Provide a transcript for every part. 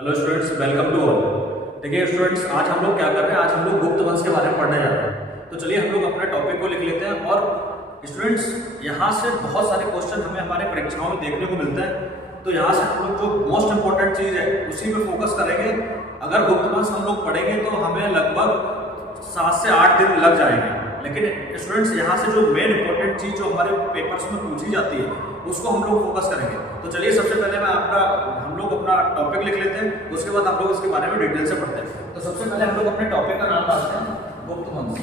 Hello students, welcome to all. देखिए students, आज हम लोग क्या कर रहे हैं, आज हम लोग गुप्त वंश के बारे में पढ़ने जा रहे हैं। तो चलिए हम लोग अपने टॉपिक को लिख लेते हैं। और स्टूडेंट्स, यहाँ से बहुत सारे क्वेश्चन हमें हमारे परीक्षाओं में देखने को मिलते हैं। तो यहाँ से हम लोग जो मोस्ट इंपॉर्टेंट चीज़ है उसी पे फोकस करेंगे। अगर गुप्त वंश हम लोग पढ़ेंगे तो हमें लगभग 7 से 8 दिन लग जाएंगे। लेकिन स्टूडेंट्स, यहाँ से जो मेन इंपॉर्टेंट चीज़ जो हमारे पेपर्स में पूछी जाती है उसको हम लोग फोकस करेंगे। तो चलिए सबसे पहले हम लोग अपना टॉपिक लिख लेते हैं, उसके बाद हम लोग इसके बारे में डिटेल से पढ़ते हैं। तो सबसे पहले हम लोग अपने टॉपिक का नाम डालते हैं गुप्त वंश।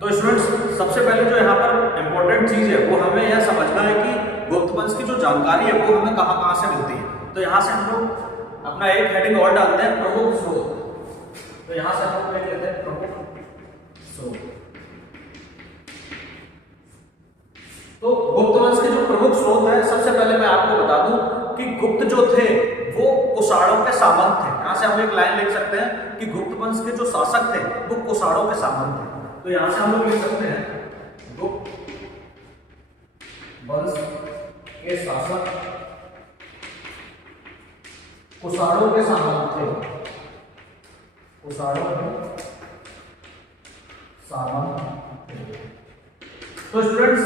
तो स्टूडेंट्स, सबसे पहले जो यहाँ पर इंपॉर्टेंट चीज है वो हमें यह समझना है कि गुप्त वंश की जो जानकारी है वो हमें कहाँ कहाँ से मिलती है। तो यहाँ से हम लोग अपना एक हेडिंग और डालते हैं, प्रमुख स्रोत। तो यहाँ से हम लोग लिख लेते हैं प्रमुख स्रोत। तो गुप्त वंश के जो प्रमुख स्रोत है, सबसे पहले मैं आपको बता दूं कि गुप्त जो थे वो कुषाणों के सामंत थे। यहाँ से हम एक लाइन लिख सकते हैं कि गुप्त वंश के जो शासक थे वो कुषाणों के सामंत थे। तो यहां से हम लोग लिख सकते हैं गुप्त वंश के शासक कुषाणों के सामंत थे। कुषाणों के सामंत थे। तो स्टूडेंट्स,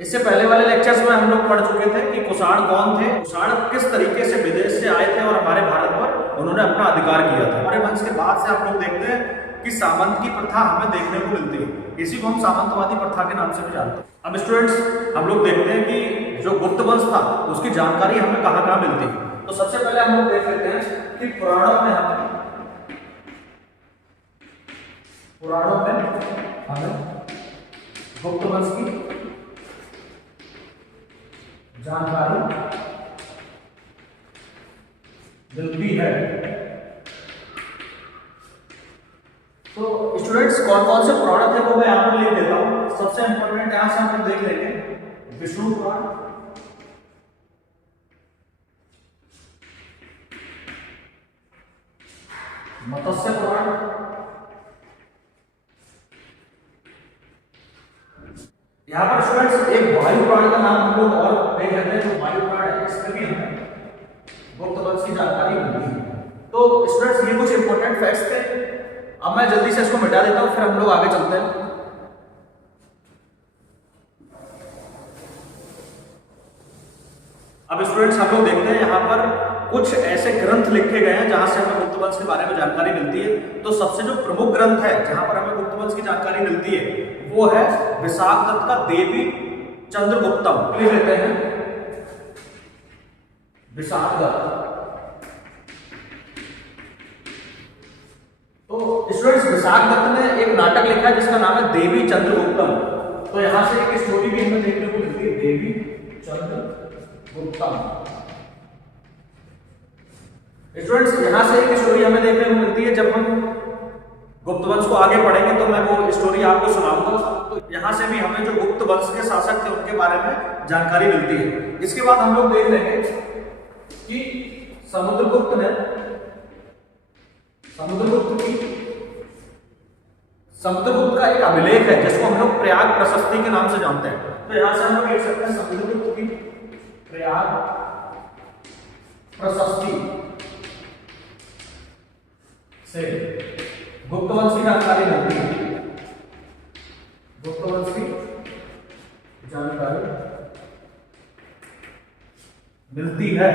इससे पहले वाले लेक्चर्स में हम लोग पढ़ चुके थे कि कुषाण कौन थे, कुषाण किस तरीके से विदेश से आए थे और हमारे भारत पर उन्होंने अपना अधिकार किया था। हमारे वंश के बाद से हम लोग देखते हैं कि सामंत की प्रथा हमें देखने को मिलती है। इसी को हम सामंतवादी प्रथा के नाम से भी जानते हैं। अब स्टूडेंट्स, हम लोग देखते हैं कि जो गुप्त वंश था उसकी जानकारी हमें कहाँ कहाँ मिलती है। तो सबसे पहले हम लोग देख लेते हैं कि पुराणों में हमें गुप्त वंश की जानकारी मिलती है। तो स्टूडेंट्स, कौन कौन से पुराण थे वो मैं यहाँ पर लिख देता हूं। सबसे इंपॉर्टेंट यहां से हम देख लेंगे विष्णु पुराण, मत्स्य पुराण, यहाँ पर स्टूडेंट्स एक वायु पुराण का नाम हम लोग और देख लेते हैं। जो वायु पुराण है इसमें भी हमें गुप्त वंश की जानकारी मिलती है। तो स्टूडेंट्स, ये कुछ इंपॉर्टेंट फैक्ट्स थे। अब मैं जल्दी से इसको मिटा देता हूं, फिर हम लोग आगे चलते हैं। अब स्टूडेंट्स, हम लोग देखते हैं यहाँ पर कुछ ऐसे ग्रंथ लिखे गए हैं जहां से हमें गुप्त वंश के बारे में जानकारी मिलती है। तो सबसे जो प्रमुख ग्रंथ है जहां पर हमें गुप्त वंश की जानकारी मिलती है वो है विशाखदत्त का देवी चंद्रगुप्तम। लिख लेते हैं विशाखदत्त। तो स्टूडेंट्स, विशाखदत्त ने एक नाटक लिखा है जिसका नाम है देवी चंद्रगुप्तम। तो यहां से एक स्टोरी भी हमें देखने को मिलती है, देवी चंद्रगुप्तम। स्टूडेंट्स, यहां से एक स्टोरी हमें देखने को मिलती है। जब हम गुप्त वंश को आगे पढ़ेंगे तो मैं वो स्टोरी आपको सुनाऊंगा। तो यहां से भी हमें जो गुप्त वंश के शासक थे उनके बारे में जानकारी मिलती है। इसके बाद हम लोग देख लेंगे कि समुद्रगुप्त का एक अभिलेख है जिसको हम लोग प्रयाग प्रशस्ति के नाम से जानते हैं। तो यहां से हम लोग देख सकते हैं समुद्रगुप्त की प्रयाग प्रशस्ति से गुप्त वंश की जानकारी मिलती है। गुप्त वंश की जानकारी मिलती है।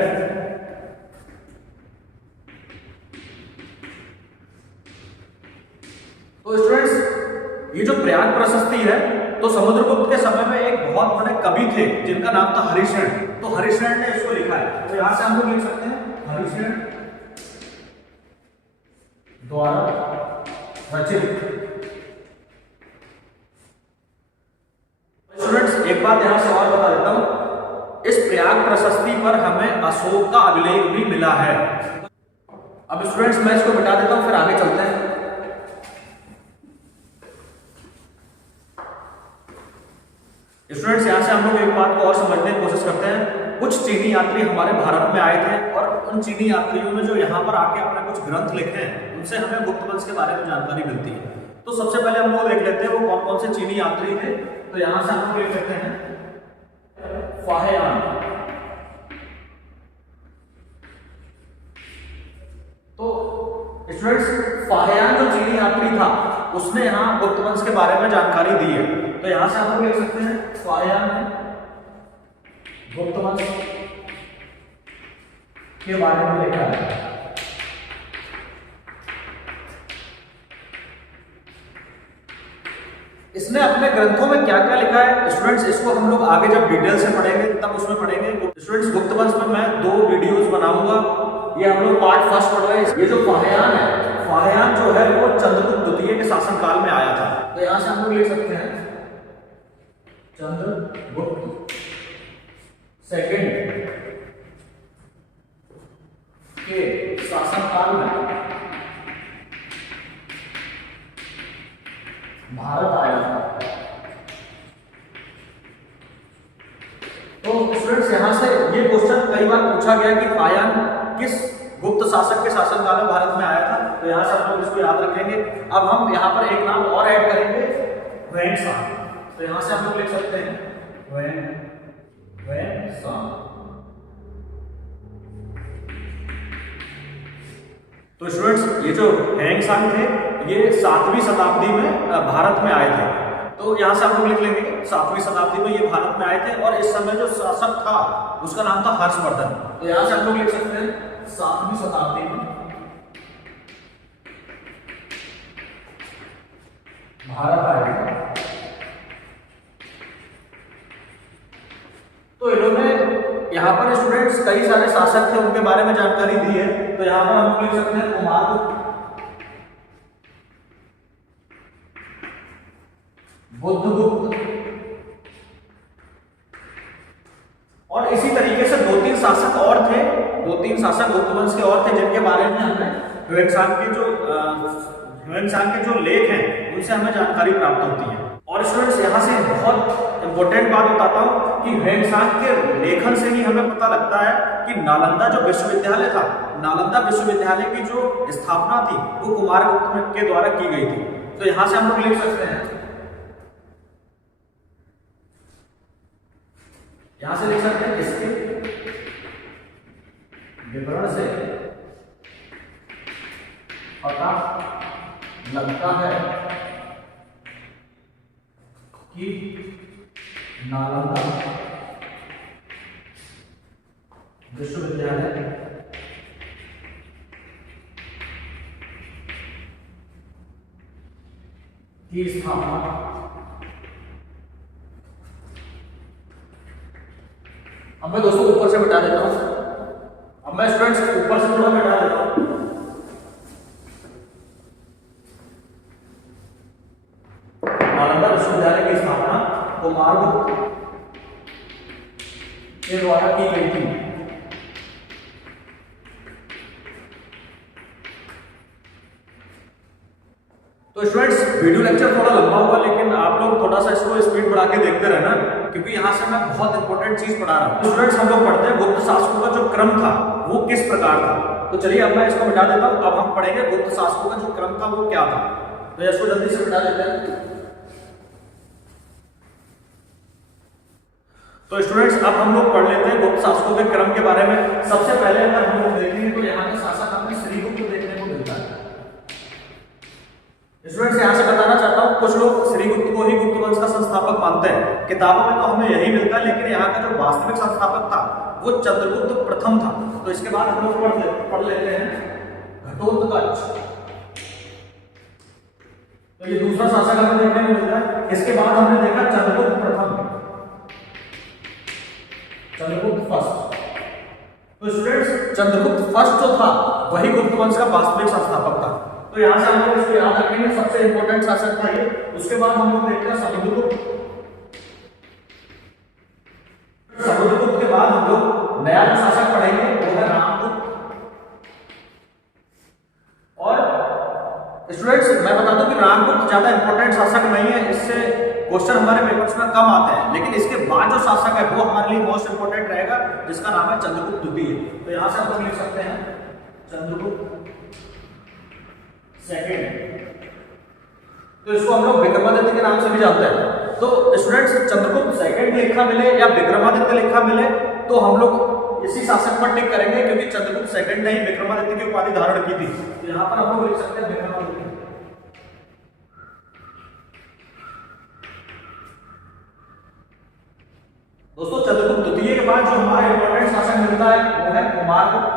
तो स्टूडेंट्स, ये जो प्रयाग प्रशस्ति है, तो समुद्रगुप्त के समय में एक बहुत बड़े कवि थे जिनका नाम था हरिशेन। तो हरिशेन ने इसको लिखा है। तो यहां से हम लोग लिख सकते हैं हरिशेन द्वारा रचित। स्टूडेंट्स, एक बात यहां से और बता देता हूं, इस प्रयाग प्रशस्ति पर हमें अशोक का अभिलेख भी मिला है। अब स्टूडेंट्स, मैं इसको मिटा देता हूं, फिर आगे चलते हैं। स्टूडेंट्स, यहां से हम लोग एक बात को और समझने की कोशिश करते हैं। कुछ चीनी यात्री हमारे भारत में आए थे और उन चीनी यात्रियों ने जो यहाँ पर आके अपने कुछ ग्रंथ लिखे हैं उनसे हमें गुप्त वंश के बारे में जानकारी मिलती है। तो सबसे पहले हम लोग देख लेते हैं वो कौन कौन से चीनी यात्री थे। तो यहां से हम लोग लिख सकते हैं फाहियान। तो स्टूडेंट्स फाहियान जो चीनी यात्री था उसने यहाँ गुप्त वंश के बारे में जानकारी दी है, तो यहां से हम लोग लिख सकते हैं फाहियान ने गुप्त वंश के बारे में लिखा है। इसने अपने ग्रंथों में क्या क्या लिखा है स्टूडेंट्स, इसको हम लोग आगे जब डिटेल से पढ़ेंगे तब उसमें पढ़ेंगे। स्टूडेंट्स गुप्त वंश में मैं 2 वीडियोस बनाऊंगा, ये हम लोग पार्ट फर्स्ट पढ़ रहे हैं। ये जो फाहियान है, फाहियान जो है वो चंद्रगुप्त द्वितीय के शासनकाल में आया था, तो यहां से हम लोग लिख सकते हैं चंद्रगुप्त सेकंड के शासनकाल में भारत आया था। तो स्टूडेंट्स यहां से ये क्वेश्चन कई बार पूछा गया कि फाहियान किस गुप्त शासक के शासनकाल में भारत में आया था, तो यहां से हम लोग इसको याद रखेंगे। अब हम यहां पर एक नाम और ऐड करेंगे ह्वेनसांग, तो यहां से हम लोग लिख सकते हैं ह्वेनसांग। तो स्टूडेंट्स ये जो ह्वेनसांग थे ये 7वीं शताब्दी में भारत में आए थे, तो यहां से हम लोग लिख लेंगे 7वीं शताब्दी में ये भारत में आए थे और इस समय जो शासक था उसका नाम था हर्षवर्धन, तो यहां से हम लोग लिख सकते हैं 7वीं शताब्दी में भारत आए थे। तो इन्होंने यहाँ पर स्टूडेंट्स कई सारे शासक थे उनके बारे में जानकारी दी है, तो यहाँ पर हम लिख सकते हैं कुमारगुप्त, बुद्धगुप्त, और इसी तरीके से 2-3 शासक और थे, 2-3 शासक गुप्त वंश के और थे जिनके बारे में हमें ह्वेनसांग के जो लेख हैं उनसे हमें जानकारी प्राप्त होती है। और स्टूडेंट्स यहाँ से बहुत इंपॉर्टेंट बात बताता हूँ कि ह्वेनसांग के लेखन से ही हमें पता लगता है कि नालंदा जो विश्वविद्यालय था, नालंदा विश्वविद्यालय की जो स्थापना थी वो कुमारगुप्त के द्वारा की गई थी, तो यहाँ से हम लोग लिख सकते हैं, यहां से लिख सकते हैं इसके विवरण से पता लगता है कि नालंदा विश्वविद्यालय की स्थापना अब मैं दोस्तों ऊपर से मिटा देता हूं, अब मैं स्टूडेंट्स ऊपर से थोड़ा मिटा देता हूं। नालंदा विश्वविद्यालय की स्थापना कुमारगुप्त के द्वारा की गई थी। तो स्टूडेंट्स वीडियो लेक्चर थोड़ा लंबा होगा, लेकिन आप लोग थोड़ा सा इसको स्पीड बढ़ा के देखते रहना, क्योंकि यहाँ से मैं बहुत इंपॉर्टेंट चीज पढ़ा रहा हूँ। स्टूडेंट्स हम लोग पढ़ते हैं गुप्त शासकों का जो क्रम था वो किस प्रकार था, तो चलिए अब मैं इसको मिटा देता हूँ। अब हम पढ़ेंगे गुप्त शासकों का जो क्रम था वो क्या था, तो इसको जल्दी से मिटा देते हैं। तो स्टूडेंट्स अब हम लोग पढ़ लेते हैं गुप्त शासकों के क्रम के बारे में। सबसे पहले अगर हम लोग देखेंगे तो यहाँ का शासक हमें श्रीगुप्त देखने को मिलता है। स्टूडेंट्स यहाँ से बताना चाहता हूँ, कुछ लोग श्रीगुप्त को ही गुप्त वंश का संस्थापक मानते हैं, किताबों में तो हमें यही मिलता है, लेकिन यहाँ का जो वास्तविक संस्थापक था वो चंद्रगुप्त प्रथम था। तो इसके बाद हम लोग पढ़ लेते हैं घटोत्कच, तो ये दूसरा शासक हमें देखने को मिलता है। इसके बाद हमने देखा चंद्रगुप्त प्रथम, चंद्रगुप्त फर्स्ट। तो स्टूडेंट्स चंद्रगुप्त फर्स्ट जो था वही गुप्त वंश का वास्तविक संस्थापक था, तो यहां से हम लोग इसको याद रखेंगे, सबसे इंपॉर्टेंट शासक था ये। उसके बाद हम लोग देखते हैं समुद्रगुप्त, समुद्रगुप्त के बाद हम लोग नया जो शासक पढ़ेंगे वो है रामगुप्त। और स्टूडेंट्स मैं बता दूं कि रामगुप्त ज्यादा इंपॉर्टेंट शासक नहीं है, इससे क्वेश्चन हमारे पेपर्स में कम आते हैं, लेकिन इसके बाद जो शासक है वो हमारे लिए मोस्ट इंपोर्टेंट रहेगा, जिसका नाम है चंद्रगुप्त द्वितीय। तो यहां से हम लोग लिख सकते हैं चंद्रगुप्त सेकेंड, तो इसको हम लोग विक्रमादित्य के नाम से भी जानते हैं। तो तो स्टूडेंट्स चंद्रगुप्त सेकंड लिखा मिले या विक्रमादित्य लिखा मिले तो हम लोग इसी शासक पर टिक करेंगे, क्योंकि चंद्रगुप्त सेकंड ने ही विक्रमादित्य की उपाधि धारण की थी। तो यहाँ पर हम लोग लिख सकते हैं विक्रमादित्य। दोस्तों चंद्रगुप्त द्वितीय के बाद जो हमारा इंपॉर्टेंट शासक मिलता है वो है कुमारगुप्त।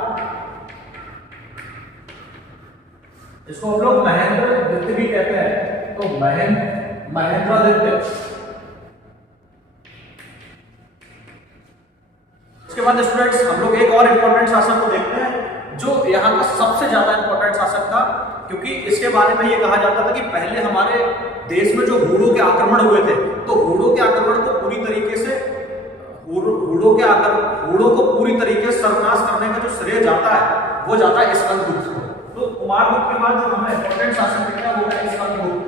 इसको हम लोग महेंद्रगुप्त भी कहते हैं, तो महेंद्रगुप्त। उसके बाद स्टूडेंट्स हम लोग एक और इंपॉर्टेंट शासक को देखते हैं जो यहाँ का सबसे ज्यादा इंपॉर्टेंट शासक था, क्योंकि इसके बारे में ये कहा जाता था कि पहले हमारे देश में जो हूणों के आक्रमण हुए थे, तो हूणों के आक्रमण को पूरी तरीके से हूणों को पूरी तरीके से सर्वनाश करने का जो श्रेय जाता है वो जाता है स्कंदगुप्त को। तो कुमारगुप्त के बाद जो हमें इंपॉर्टेंट शासक मिलता है वो है स्कंदगुप्त।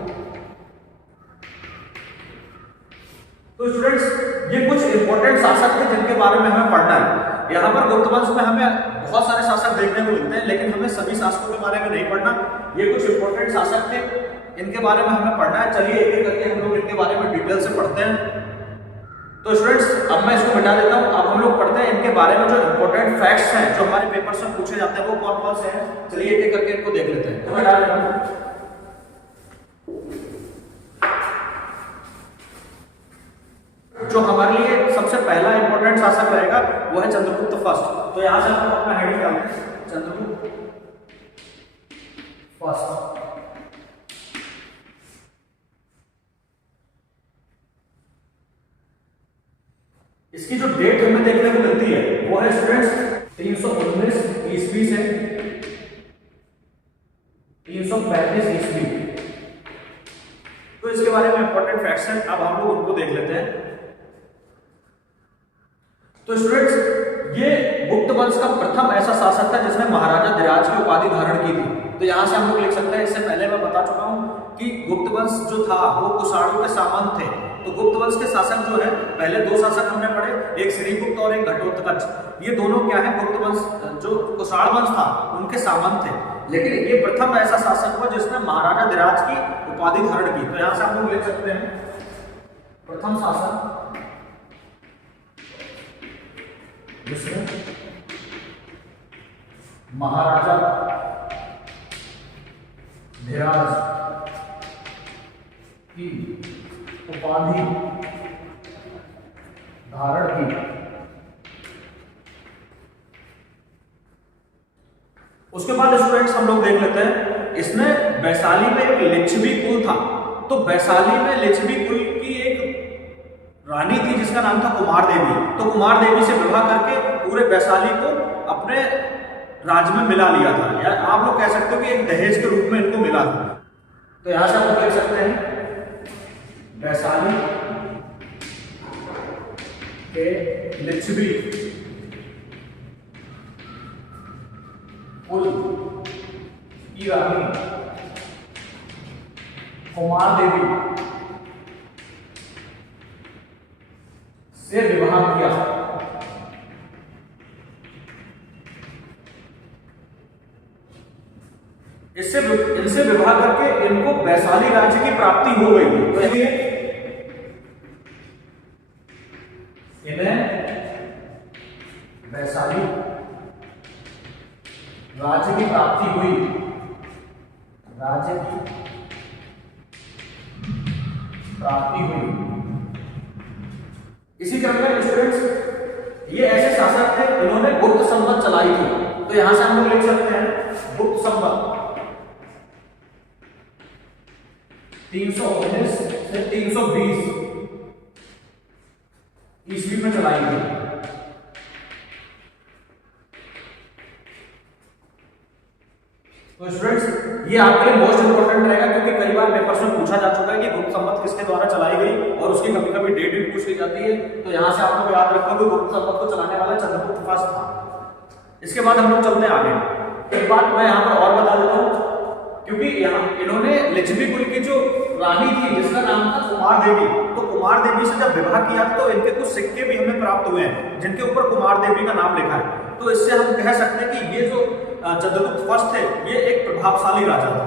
तो स्टूडेंट्स ये कुछ इंपॉर्टेंट शासक थे जिनके बारे में हमें पढ़ना है। यहाँ पर गुप्त वंश में हमें बहुत सारे शासक देखने को मिलते हैं, लेकिन हमें सभी शासकों के बारे में नहीं पढ़ना। ये कुछ इंपॉर्टेंट शासक थे, इनके बारे में हमें पढ़ना है। चलिए एक एक करके हम लोग इनके बारे में डिटेल से पढ़ते हैं। तो स्टूडेंट्स अब मैं इसको मिटा देता हूँ, अब हम लोग पढ़ते हैं इनके बारे में जो इंपॉर्टेंट फैक्ट्स हैं जो हमारे पेपर से पूछे जाते हैं वो कौन कौन से हैं। चलिए एक एक करके इनको देख लेते हैं। तो मैं डाल देता हूँ जो हमारे लिए सबसे पहला इंपॉर्टेंट शासक रहेगा वो है चंद्रगुप्त फर्स्ट। तो यहां से हम अपना हेडिंग डालते हैं चंद्रगुप्त फर्स्ट। इसकी जो डेट हमें देखने को मिलती है वो है स्टूडेंट्स 319 ईस्वी से 335 ईस्वी। तो इसके बारे में इंपॉर्टेंट फैक्ट्स हैं, अब हम लोग उनको देख लेते हैं। तो स्टूडेंट्स ये गुप्त वंश का प्रथम ऐसा शासक था जिसने महाराजा धीराज की उपाधि धारण की थी। तो यहां से हम लोग लिख सकते हैं, इससे पहले मैं बता चुका हूं कि गुप्त वंश जो था वो कुषाणों के सामंत थे। तो गुप्त वंश के शासक जो है पहले दो शासक हमने पढ़े, एक श्रीगुप्त और एक घटोत्कच। ये दोनों क्या है, गुप्त वंश जो कुषाण वंश था उनके सामंत थे, लेकिन ये प्रथम ऐसा शासक हुआ जिसने महाराजा धीराज की उपाधि धारण की। तो यहां से हम लोग लिख सकते हैं प्रथम शासक जिसने महाराजा धीराज की उपाधि धारण की। उसके बाद स्टूडेंट्स हम लोग देख लेते हैं, इसने वैशाली में एक लिच्छवी कुल था। तो वैशाली में लिच्छवी कुल की एक रानी थी जिसका नाम था कुमार देवी। तो कुमार देवी से विवाह करके पूरे वैशाली को अपने राज्य में मिला लिया था, या आप लोग कह सकते हो कि एक दहेज के रूप में इनको मिला था। तो यहां से आप लोग देख सकते हैं वैशाली के लिच्छवी कुल की रानी कुमार देवी से विवाह किया। इनसे विवाह करके इनको वैशाली राज्य की प्राप्ति हो गई थी। तो इसलिए इन्हें वैशाली राज्य की प्राप्ति हुई, राज्य की प्राप्ति हुई। इसी क्रम में स्टूडेंट्स ये ऐसे शासक थे इन्होंने गुप्त संवत चलाई थी। तो यहां से हम लोग लिख सकते हैं गुप्त संवत 319 से 320 ईस्वी में चलाई गई। तो स्टूडेंट्स ये आपके लिए मोस्ट इंपोर्टेंट रहेगा, क्योंकि कई बार पेपर में पूछा जा चुका है कि गुप्त संवत किसके द्वारा चलाई गई और उसकी कभी कभी डेट भी पूछ ली जाती है। तो यहां से आप लोग याद रखो कि गुप्त संवत को चलाने वाला चंद्रगुप्त फर्स्ट था। इसके बाद हम लोग चलते हैं आगे। एक बात मैं यहां पर और बता देता हूं, क्योंकि यहाँ इन्होंने लिच्छवी कुल की जो रानी थी जिसका नाम था कुमार देवी, तो कुमार देवी से जब विवाह किया तो इनके कुछ सिक्के भी हमें प्राप्त हुए हैं जिनके ऊपर कुमार देवी का नाम लिखा है। तो इससे हम कह सकते हैं कि ये जो चंद्रगुप्त फर्स्ट थे, ये एक प्रभावशाली राजा था।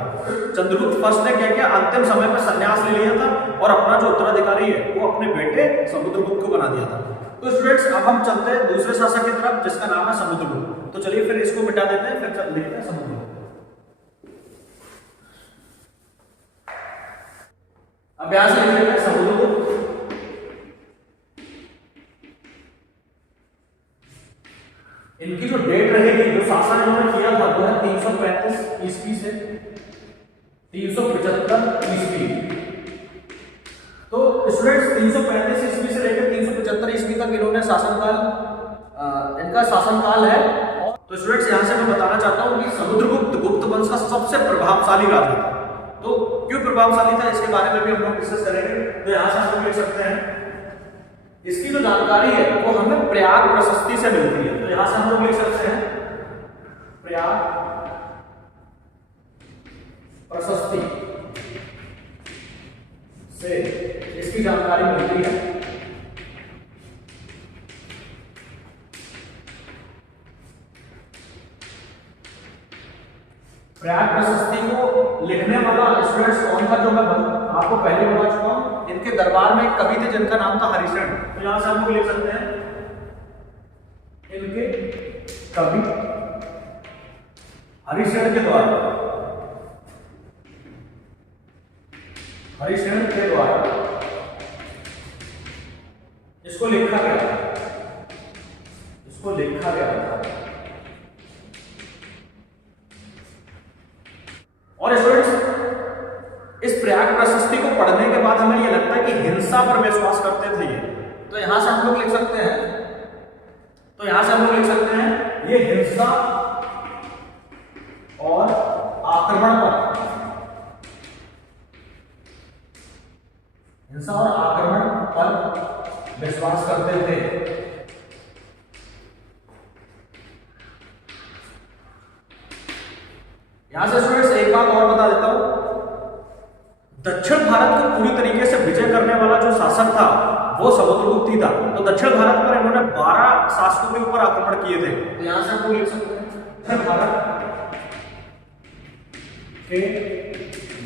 चंद्रगुप्त फर्स्ट ने क्या किया, अंतिम समय में संन्यास ले लिया था और अपना जो उत्तराधिकारी है वो अपने बेटे समुद्रगुप्त को बना दिया था। तो स्टूडेंट्स अब हम चलते हैं दूसरे शासक की तरफ जिसका नाम है समुद्रगुप्त। तो चलिए फिर इसको मिटा देते हैं, फिर चल देखते हैं समुद्रगुप्त। अब यहां से लिख लेते हैं समुद्रगुप्त। इनकी जो डेट रहेगी, जो शासन इन्होंने किया था वो है 335 ईस्वी से 375 ईस्वी। तो स्टूडेंट्स 335 ईस्वी से लेकर 375 ईस्वी तक इन्होंने इनका शासनकाल है। तो स्टूडेंट्स यहां से मैं बताना चाहता हूं कि समुद्रगुप्त गुप्त वंश का सबसे प्रभावशाली राजा था। तो क्यों प्रभावशाली था इसके बारे में भी हम लोग डिस्कस करेंगे। तो यहां से हम लोग लिख सकते हैं, इसकी जो जानकारी है वो हमें प्रयाग प्रशस्ति से मिलती है। तो यहां से हम लोग लिख सकते हैं प्रयाग प्रशस्ति से इसकी जानकारी मिलती है। प्रयाग प्रशस्ति को लिखने वाला स्टूडेंट्स कौन था, जो मैं आपको पहले बता चुका हूं। इनके दरबार में एक कवि थे जिनका नाम था हरिशरण। तो यहां से हम लोग लिख सकते हैं इनके कवि हरिशरण के द्वारा, हरिशरण के द्वारा इसको लिखा गया, इसको लिखा गया था। और स्टूडेंट्स इस प्रयाग प्रशस्ति को पढ़ने के बाद हमें यह लगता है कि हिंसा पर विश्वास करते थे ये। तो यहां से हम लोग लिख सकते हैं, तो यहां से हम लोग लिख सकते हैं ये हिंसा और आक्रमण पर, हिंसा और आक्रमण पर विश्वास करते थे। यहां से स्टूडेंट्स एक बात और बता देता हूं, दक्षिण भारत को पूरी तरीके से विजय करने वाला जो शासक था वो समुद्रगुप्त ही था। तो दक्षिण भारत पर इन्होंने 12 शासकों के ऊपर आक्रमण किए थे। तो यहां से हम लोग लिख सकते हैं दक्षिण भारत के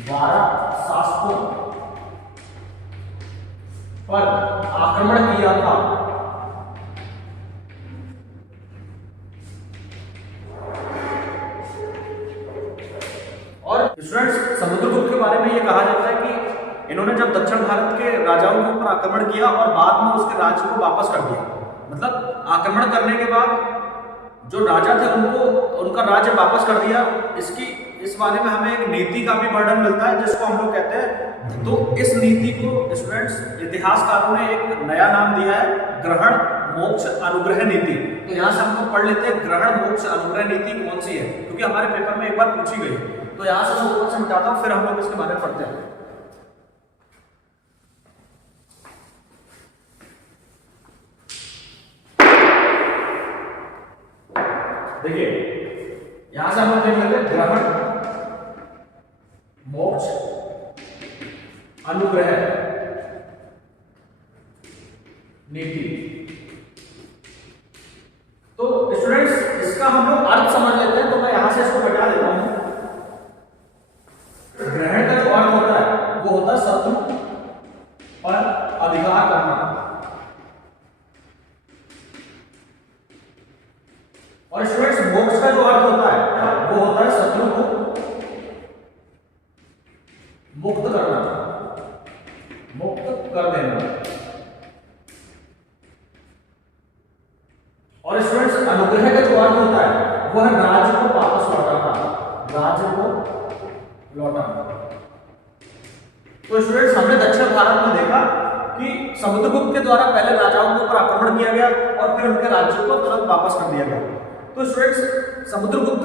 12 शासकों पर आक्रमण किया था। और स्टूडेंट्स समुद्रगुप्त के बारे में यह कहा जाता है कि इन्होंने जब दक्षिण भारत के राजाओं के ऊपर आक्रमण किया और बाद में उसके राज्य को वापस कर दिया, मतलब आक्रमण करने के बाद जो राजा थे उनका राज्य वापस कर दिया। इस बारे में हमें एक नीति का भी वर्णन मिलता है जिसको हम लोग कहते हैं। तो इस नीति को स्टूडेंट्स इतिहासकारों ने एक नया नाम दिया है, ग्रहण मोक्ष अनुग्रह नीति। तो यहां से हम लोग पढ़ लेते हैं ग्रहण मोक्ष अनुग्रह नीति कौन सी है, क्योंकि हमारे पेपर में एक बार पूछी गई। तो यहां से मैं ऊपर से मिटाता हूं, फिर हम लोग इसके बारे में पढ़ते हैं। देखिए यहां से हम लोग देख लेते हैं ग्रहण मोक्ष अनुग्रह नीति। तो स्टूडेंट्स इसका हम लोग अर्थ समझ लेते हैं। तो मैं यहां से इसको बता देता हूं। ग्रहण का जो अर्थ होता है वो होता है शत्रु पर अधिकार करना, और स्टूडेंट्स मोक्ष का जो अर्थ होता है वो होता है शत्रु को मुक्त करना, मुक्त कर देना। और स्टूडेंट्स अनुग्रह का जो अर्थ होता है वो है राज्य को वापस लौटाना, राज्य को लौटाना। तो स्टूडेंट्स हमने दक्षिण भारत में देखा कि समुद्रगुप्त के द्वारा पहले राजाओं के ऊपर आक्रमण किया गया और फिर उनके राज्यों को तुरंत वापस कर दिया गया। तो स्टूडेंट्स समुद्रगुप्त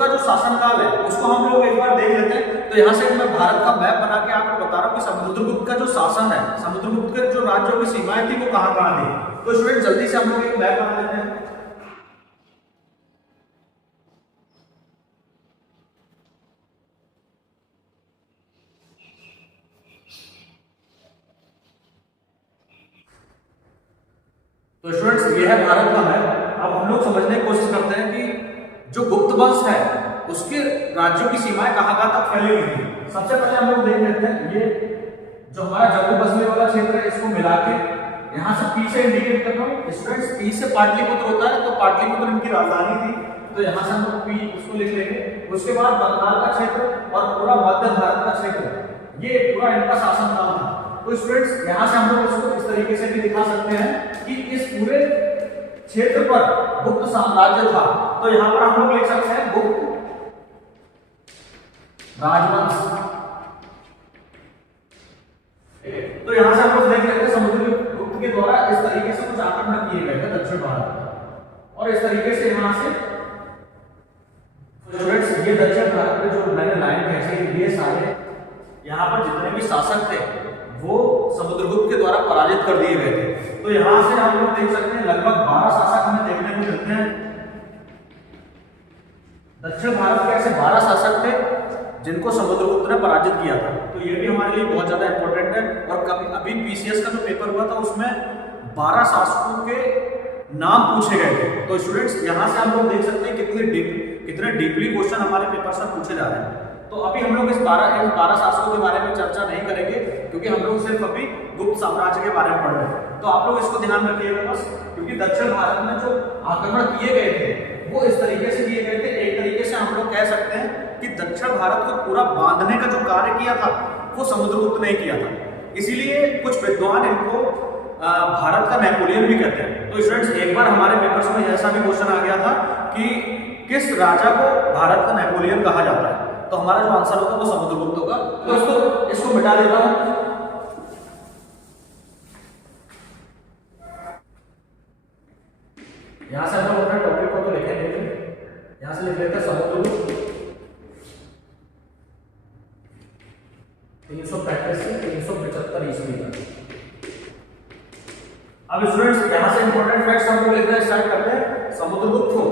का जो शासनकाल है उसको हम लोग एक बार देख लेते हैं। तो यहाँ से मैं भारत का मैप बना के आपको बता रहा हूँ कि समुद्रगुप्त का जो शासन है, समुद्रगुप्त के जो राज्यों की सीमाएं थी वो कहाँ कहाँ थी। तो स्टूडेंट जल्दी से हम लोग एक मैप बना लेते हैं। तो स्टूडेंट्स ये है भारत का मैप। अब हम लोग समझने की कोशिश करते हैं कि जो गुप्त वंश है उसके राज्यों की सीमाएं कहां तक फैली हुई थी। सबसे पहले हम लोग देख लेते हैं, ये जो हमारा जम्मू कश्मीर वाला क्षेत्र है इसको मिला के यहाँ से पी से इंडिकेट कर रहा हूँ स्टूडेंट्स। पी से पाटलिपुत्र होता है, तो पाटलिपुत्र इनकी राजधानी थी, तो यहाँ से हम लोग पी उसको लिख लेंगे। उसके बाद बंगाल का क्षेत्र और पूरा मध्य भारत का क्षेत्र, ये पूरा इनका शासन काल था। तो स्टूडेंट्स यहाँ से हम लोग इसको इस तरीके से भी दिखा सकते हैं कि इस पूरे क्षेत्र पर गुप्त साम्राज्य था। तो यहाँ पर हम लोग लिख सकते हैं गुप्त राजवंश। तो यहाँ से हम लोग देख लेते हैं समुद्रगुप्त के द्वारा इस तरीके से कुछ आक्रमण किए गए थे दक्षिण भारत, और इस तरीके से यहाँ से स्टूडेंट्स ये दक्षिण भारत में जो मैंने लाइन खींची, ये सारे यहाँ पर जितने भी शासक थे वो समुद्रगुप्त के द्वारा पराजित कर दिए गए थे। तो यहाँ से आप लोग देख सकते हैं लगभग 12 शासक हमें देखने को मिलते हैं। दक्षिण भारत के ऐसे 12 शासक थे जिनको समुद्रगुप्त ने पराजित किया था। तो ये भी हमारे लिए बहुत ज्यादा इंपॉर्टेंट है। और कभी अभी पीसीएस का जो पेपर हुआ था उसमें 12 शासकों के नाम पूछे गए थे। तो स्टूडेंट्स यहाँ से हम लोग देख सकते हैं कितने डीपली क्वेश्चन हमारे पेपर से पूछे जा रहे हैं। तो अभी हम लोग इस 12 शासकों के बारे में चर्चा नहीं करेंगे, क्योंकि हम लोग सिर्फ अभी गुप्त साम्राज्य के बारे में पढ़ रहे हैं। तो आप लोग इसको ध्यान रखिएगा बस, क्योंकि दक्षिण भारत में जो आक्रमण किए गए थे वो इस तरीके से किए गए थे। एक तरीके से हम लोग कह सकते हैं कि दक्षिण भारत को पूरा बांधने का जो कार्य किया था वो समुद्रगुप्त ने किया था। इसीलिए कुछ विद्वान इनको भारत का नेपोलियन भी कहते हैं। तो स्टूडेंट्स एक बार हमारे पेपर्स में ऐसा भी क्वेश्चन आ गया था कि किस राजा को भारत का नेपोलियन कहा जाता है, तो हमारा जो आंसर होगा वो समुद्रगुप्त होगा। तो इसको मिटा देता हूं। यहां से हम लोग अपने टॉपिक को तो लिखेंगे, यहां से लिख लेते हैं समुद्रगुप्त 335 से 375 ईस्वी तक। अब स्टूडेंट्स यहां से इंपॉर्टेंट फैक्ट्स हम लोग लिखना स्टार्ट करते हैं। समुद्रगुप्त को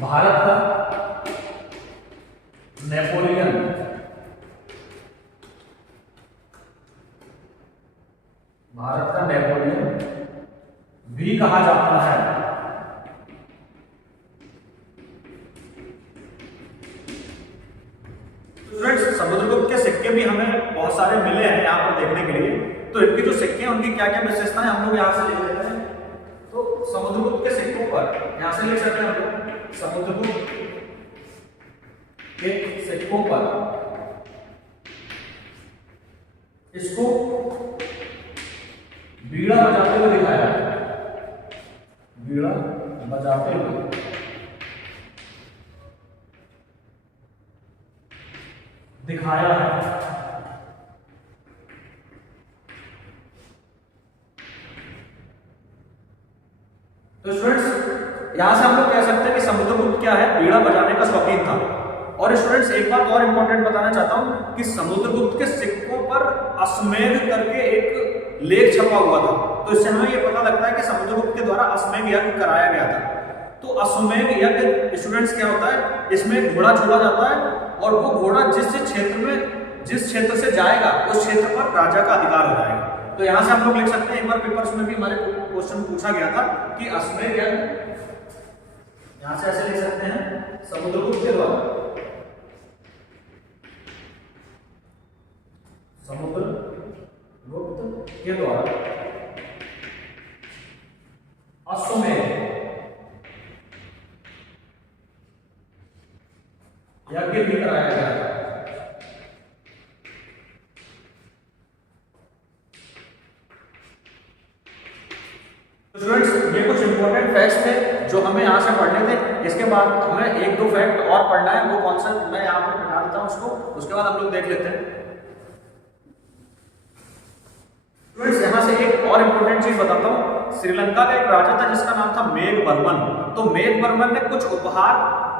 भारत का नेपोलियन भी कहा जाता है। स्टूडेंट्स समुद्रगुप्त के सिक्के भी हमें बहुत सारे मिले हैं यहाँ पर देखने के लिए। तो इनके जो सिक्के हैं उनकी क्या क्या विशेषताएं हम लोग यहाँ से लिख लेते हैं। तो समुद्रगुप्त के सिक्कों पर यहाँ से लिख सकते हैं हम लोग, समुद्रगुप्त के सिक्कों पर इसको बीड़ा बजाते हुए दिखाया है, बीड़ा बजाते हुए दिखाया है। तो स्टूडेंट्स यहां से हम लोग कह सकते हैं कि समुद्रगुप्त क्या है, बीड़ा बजाने का शौकीन था। और स्टूडेंट्स एक बात और इंपॉर्टेंट बताना चाहता हूं कि समुद्रगुप्त के सिक्कों पर अश्वमेध करके एक लेख छपा हुआ था। तो इससे हमें यह पता लगता है कि समुद्रगुप्त के द्वारा अश्वमेध यज्ञ कराया गया था। तो अश्वमेध यज्ञ स्टूडेंट्स क्या होता है, इसमें घोड़ा छोड़ा जाता है और वो घोड़ा जिस क्षेत्र से जाएगा उस क्षेत्र पर राजा का अधिकार हो जाएगा। तो यहां से हम लोग लिख सकते हैं, एक बार पेपर्स में भी हमारे क्वेश्चन पूछा गया था कि अश्वमेध यज्ञ, यहां से ऐसे लिख सकते हैं समुद्रगुप्त के द्वारा, समुद्रगुप्त के द्वारा अश्वमेध यज्ञ भी कराया गया था। स्टूडेंट्स ये कुछ इंपॉर्टेंट फैक्ट्स थे जो हमें यहाँ से पढ़ने थे। इसके बाद हमें एक दो फैक्ट और पढ़ना है, वो कौन सा मैं यहाँ पर बता देता हूँ उसको, उसके बाद हम लोग देख लेते हैं। स्टूडेंट्स यहाँ से एक और इंपॉर्टेंट चीज बताता हूँ। श्रीलंका का एक राजा था जिसका नाम था मेघवर्मन। तो मेघवर्मन ने कुछ उपहार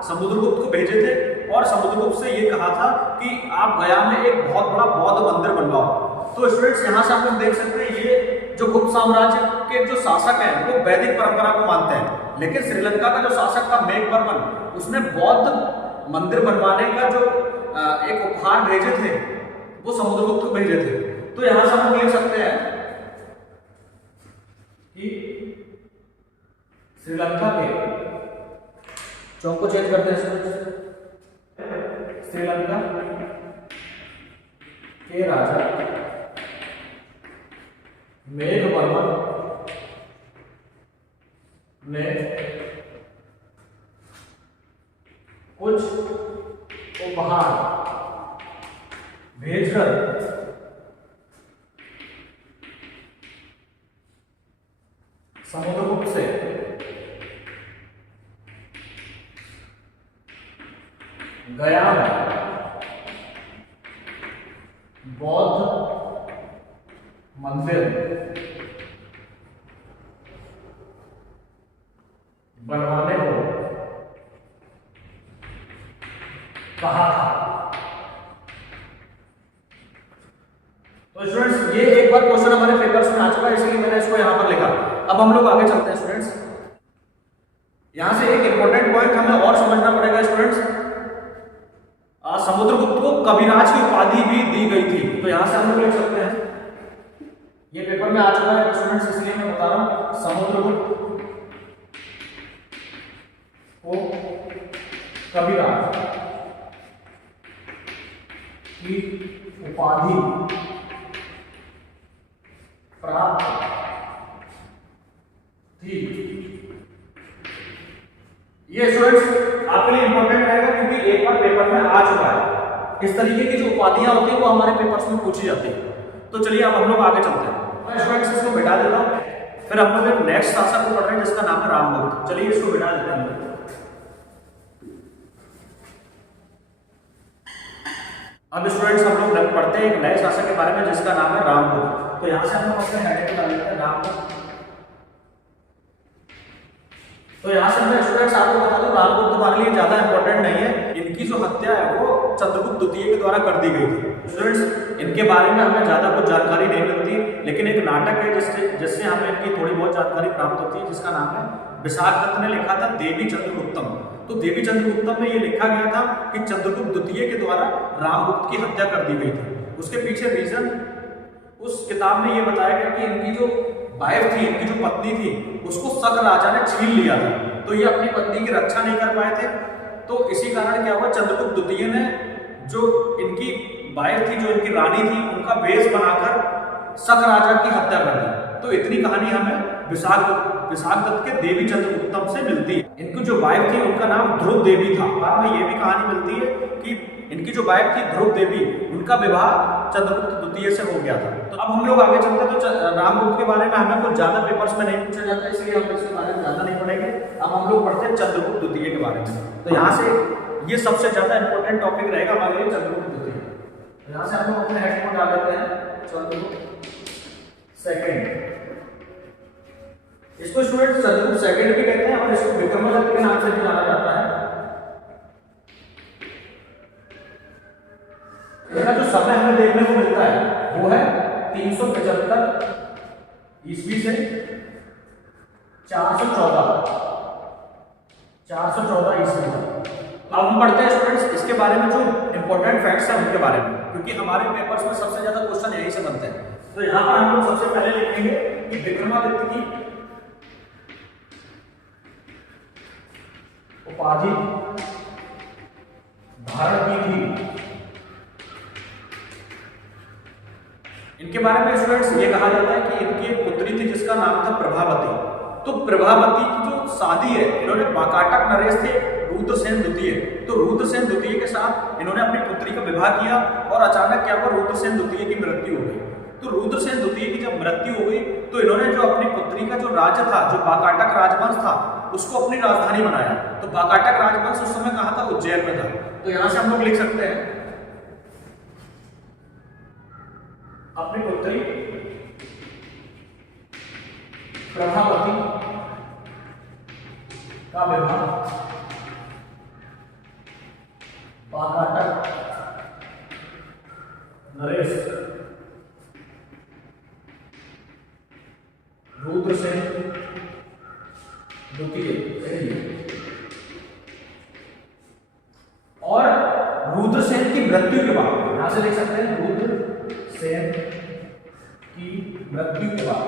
समुद्रगुप्त को भेजे थे और समुद्रगुप्त से ये कहा था कि आप गया में एक बहुत बड़ा बौद्ध मंदिर बनवाओ। तो स्टूडेंट्स यहाँ से आप लोग देख सकते हैं, ये जो गुप्त साम्राज्य के जो शासक हैं वो वैदिक परंपरा को मानते हैं, लेकिन श्रीलंका का जो शासक था मेघवर्मन, उसने बौद्ध मंदिर बनवाने का जो एक उपहार भेजे थे वो समुद्रगुप्त को भेजे थे। तो यहां से हम लोग लिख सकते हैं कि श्रीलंका के, चौक को चेंज करते हैं, श्रीलंका के राजा मेघवर्मन ने कुछ उपहार भेजकर समुद्रगुप्त से गया बौद्ध मंदिर बनवाने को कहा था। तो स्टूडेंट्स ये एक बार क्वेश्चन हमारे पेपर्स में आ चुका है, इसलिए मैंने इसको यहां पर लिखा। अब हम लोग आगे चलते हैं स्टूडेंट्स। यहां से एक इंपॉर्टेंट पॉइंट हमें और समझना पड़ेगा स्टूडेंट्स। समुद्रगुप्त को कविराज की उपाधि भी दी गई थी। तो यहां से हम लोग लिख सकते हैं, ये पेपर में आ चुका है स्टूडेंट्स, इसलिए मैं बता रहा हूं। समुद्रगुप्त को कविराज की उपाधि प्राप्त थी। ये स्टूडेंट्स आपके लिए इंपॉर्टेंट रहेगा, क्योंकि एक बार पेपर में आ चुका है। इस तरीके की जो उपाधियां होती है वो हमारे पेपर्स में पूछी जाती है। तो चलिए अब हम लोग आगे चलते हैं। मैं स्टूडेंट्स इसको बिठा देता हूं, फिर हम लोग एक नेक्स्ट शासक को पढ़ रहे हैं जिसका नाम है रामगुप्त। चलिए इसको बिठा देते हैं। अब स्टूडेंट्स हम लोग पढ़ते हैं एक नए शासक के बारे में जिसका नाम है रामगुप्त। तो यहां से हम लोग अपने हेडिंग डाल लेते हैं रामगुप्त। तो यहां से मैं स्टूडेंट्स आपको बता दूं, रामगुप्त हमारे लिए ज्यादा इंपॉर्टेंट नहीं है। इनकी जो हत्या है वो चंद्रगुप्त द्वितीय के द्वारा कर दी गई थी। स्टूडेंट्स इनके बारे में हमें ज्यादा कुछ जानकारी नहीं मिलती, लेकिन एक नाटक है जिससे हमें इनकी थोड़ी बहुत जानकारी प्राप्त होती है, जिसका नाम है विशाख दत्त ने लिखा था देवी चंद्रगुप्तम। तो देवी चंद्रगुप्तम में ये लिखा गया था कि चंद्रगुप्त द्वितीय के द्वारा रामगुप्त की हत्या कर दी गई थी। उसके पीछे रीजन उस किताब में ये बताया गया कि इनकी जो वाइफ थी, इनकी जो पत्नी थी, उसको शक राजा ने छीन लिया था। तो ये अपनी पत्नी की रक्षा नहीं कर पाए थे। तो इसी कारण क्या हुआ, चंद्रगुप्त द्वितीय ने जो इनकी वाइफ थी, जो इनकी रानी थी, उनका वेश बनाकर शक राजा की हत्या कर दी। तो इतनी कहानी हमें विशाख दत्त के देवी चंद्रगुप्तम से मिलती है। इनकी जो वाइफ थी उनका नाम ध्रुव देवी था। बाद में ये भी कहानी मिलती है कि इनकी जो वाइफ थी ध्रुव देवी, उनका विवाह चंद्रगुप्त द्वितीय से हो गया था। तो अब हम लोग आगे चलते हैं। तो रामगुप्त के बारे में हमें कुछ ज्यादा पेपर्स में नहीं पूछा जाता, इसलिए हम इसके बारे में ज्यादा नहीं पढ़ेंगे। अब हम लोग पढ़ते हैं चंद्रगुप्त द्वितीय के बारे में। तो यहाँ से ये सबसे ज्यादा इंपॉर्टेंट टॉपिक रहेगा हमारे लिए, चंद्रगुप्त द्वितीय। यहाँ से हम लोग अपने हेड को डाल देते हैं चंद्रगुप्त सेकंड। इसको स्टूडेंट चंद्रगुप्त सेकंड भी कहते हैं और इसको विक्रमादित्य के नाम से भी जाना जाता है। इसका जो समय हमें देखने को मिलता है वो है 375 ईस्वी से 414 ईस्वी तक। अब हम पढ़ते हैं स्टूडेंट्स इसके बारे में जो इंपॉर्टेंट फैक्ट्स हैं उनके बारे में, क्योंकि हमारे पेपर्स में सबसे ज्यादा क्वेश्चन यहीं से बनते हैं। तो यहाँ पर हम लोग सबसे पहले लिखेंगे कि विक्रमादित्य की उपाधि धारण की थी। इनके बारे में स्टूडेंट्स ये कहा जाता है कि इनकी एक पुत्री थी जिसका नाम था प्रभावती। तो प्रभावती की जो शादी है, इन्होंने बाकाटक नरेश थे रुद्रसेन द्वितीय, तो रुद्रसेन द्वितीय के साथ इन्होंने अपनी पुत्री का विवाह किया और अचानक क्या हुआ, रुद्रसेन द्वितीय की मृत्यु हो गई। तो रुद्रसेन द्वितीय की जब मृत्यु हो गई तो इन्होंने जो अपनी पुत्री का जो राज्य था, जो बाकाटक राजवंश था, उसको अपनी राजधानी बनाया। तो बाकाटक राजवंश उस समय कहाँ था, उज्जैन में था। तो यहां से हम लोग लिख सकते हैं अपनी पुत्री प्रभावती का विवाह बाकाटक नरेश रुद्रसेन द्वितीय और रुद्रसेन की मृत्यु के बाद, यहां से लिख सकते हैं रुद्रसेन की मृत्यु के बाद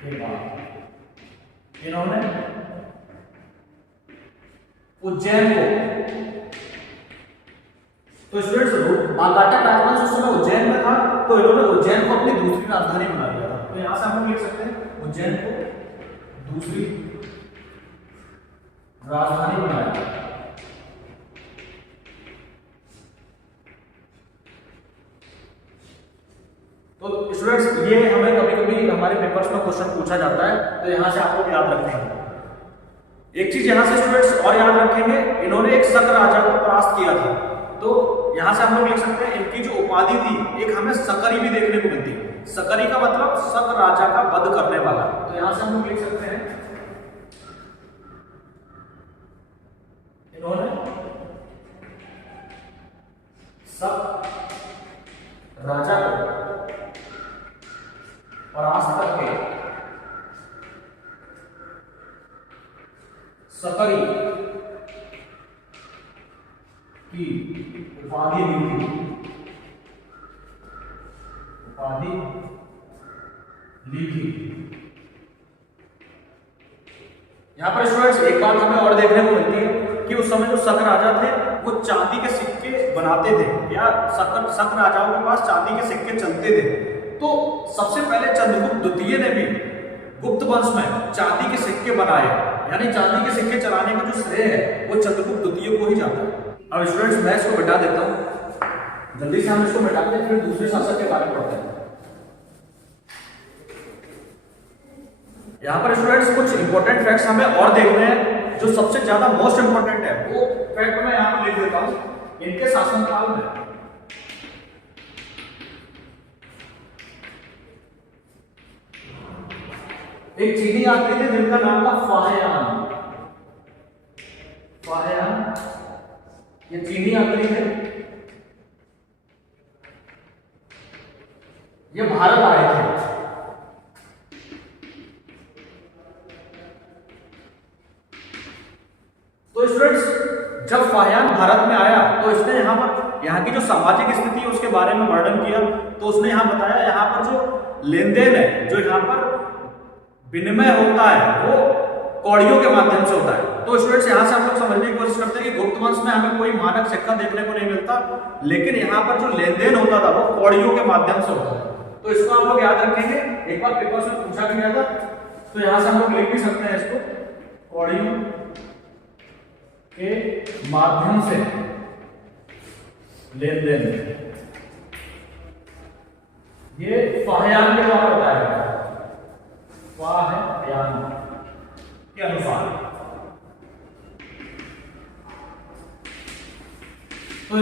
के बाद इन्होंने उज्जैन को, तो स्टूडेंट्स काटक राजवंश उस समय उज्जैन में था, तो इन्होंने उज्जैन को अपनी दूसरी राजधानी बना लिया था। तो यहां से हम लोग लिख सकते हैं उज्जैन को दूसरी राजधानी बनाया। तो स्टूडेंट्स ये हमें कभी कभी हमारे पेपर्स में क्वेश्चन पूछा जाता है, तो यहां से आप लोग याद रखेंगे। एक चीज यहां से स्टूडेंट्स और याद रखेंगे, इन्होंने एक शक राजा को परास्त किया था। तो यहां से हम लोग लिख सकते हैं इनकी जो उपाधि थी, एक हमें सकरी भी देखने को मिलती है। सकरी का मतलब शक राजा का वध करने वाला। तो यहां से हम लोग लिख सकते हैं इन्होंने शक राजा को परास्त करके सकरी की उपाधि ली थी। यहां पर स्टूडेंट्स एक बात हमें और देखने को मिलती है कि उस समय जो शक राजा थे वो चांदी के सिक्के बनाते थे, या शक राजाओं के पास चांदी के सिक्के चलते थे। तो सबसे पहले चंद्रगुप्त द्वितीय ने भी गुप्त वंश में चांदी के सिक्के बनाए, यानी चांदी के सिक्के चलाने का जो श्रेय है वो चंद्रगुप्त द्वितीय को ही जाता है। अब स्टूडेंट्स मैं इसको मिटा देता हूं, जल्दी से हम इसको मिटाते हैं, फिर दूसरे शासक के बारे में पढ़ते हैं। यहां पर स्टूडेंट्स कुछ इंपॉर्टेंट फैक्ट्स हमें और देखने हैं, जो सबसे ज्यादा मोस्ट इंपॉर्टेंट है वो फैक्ट मैं यहां पर लिख देता हूं। इनके शासनकाल में एक चीनी यात्री थे जिनका नाम था फाहियान। ये चीनी यात्री थे, ये भारत आए थे। तो स्टूडेंट्स जब फाहियान भारत में आया तो इसने यहाँ की जो सामाजिक स्थिति है उसके बारे में वर्णन किया। तो उसने यहाँ बताया यहाँ पर जो लेन देन है, जो यहाँ पर विनिमय होता है वो कौड़ियों के माध्यम से होता है। तो स्टूडेंट्स यहाँ से हम लोग समझने की कोशिश करते हैं कि गुप्त वंश में हमें कोई मानक सिक्का देखने को नहीं मिलता, लेकिन यहाँ पर जो लेन देन होता था वो कौड़ियों के माध्यम से होता है। तो इसको आप लोग याद रखेंगे, एक बार पेपर से पूछा गया था, तो यहाँ से हम लोग लिख भी सकते हैं इसको, कौड़ियों के माध्यम से लेन देन। ये फाहियान के द्वारा बताया गया, फाहियान के अनुसार। तो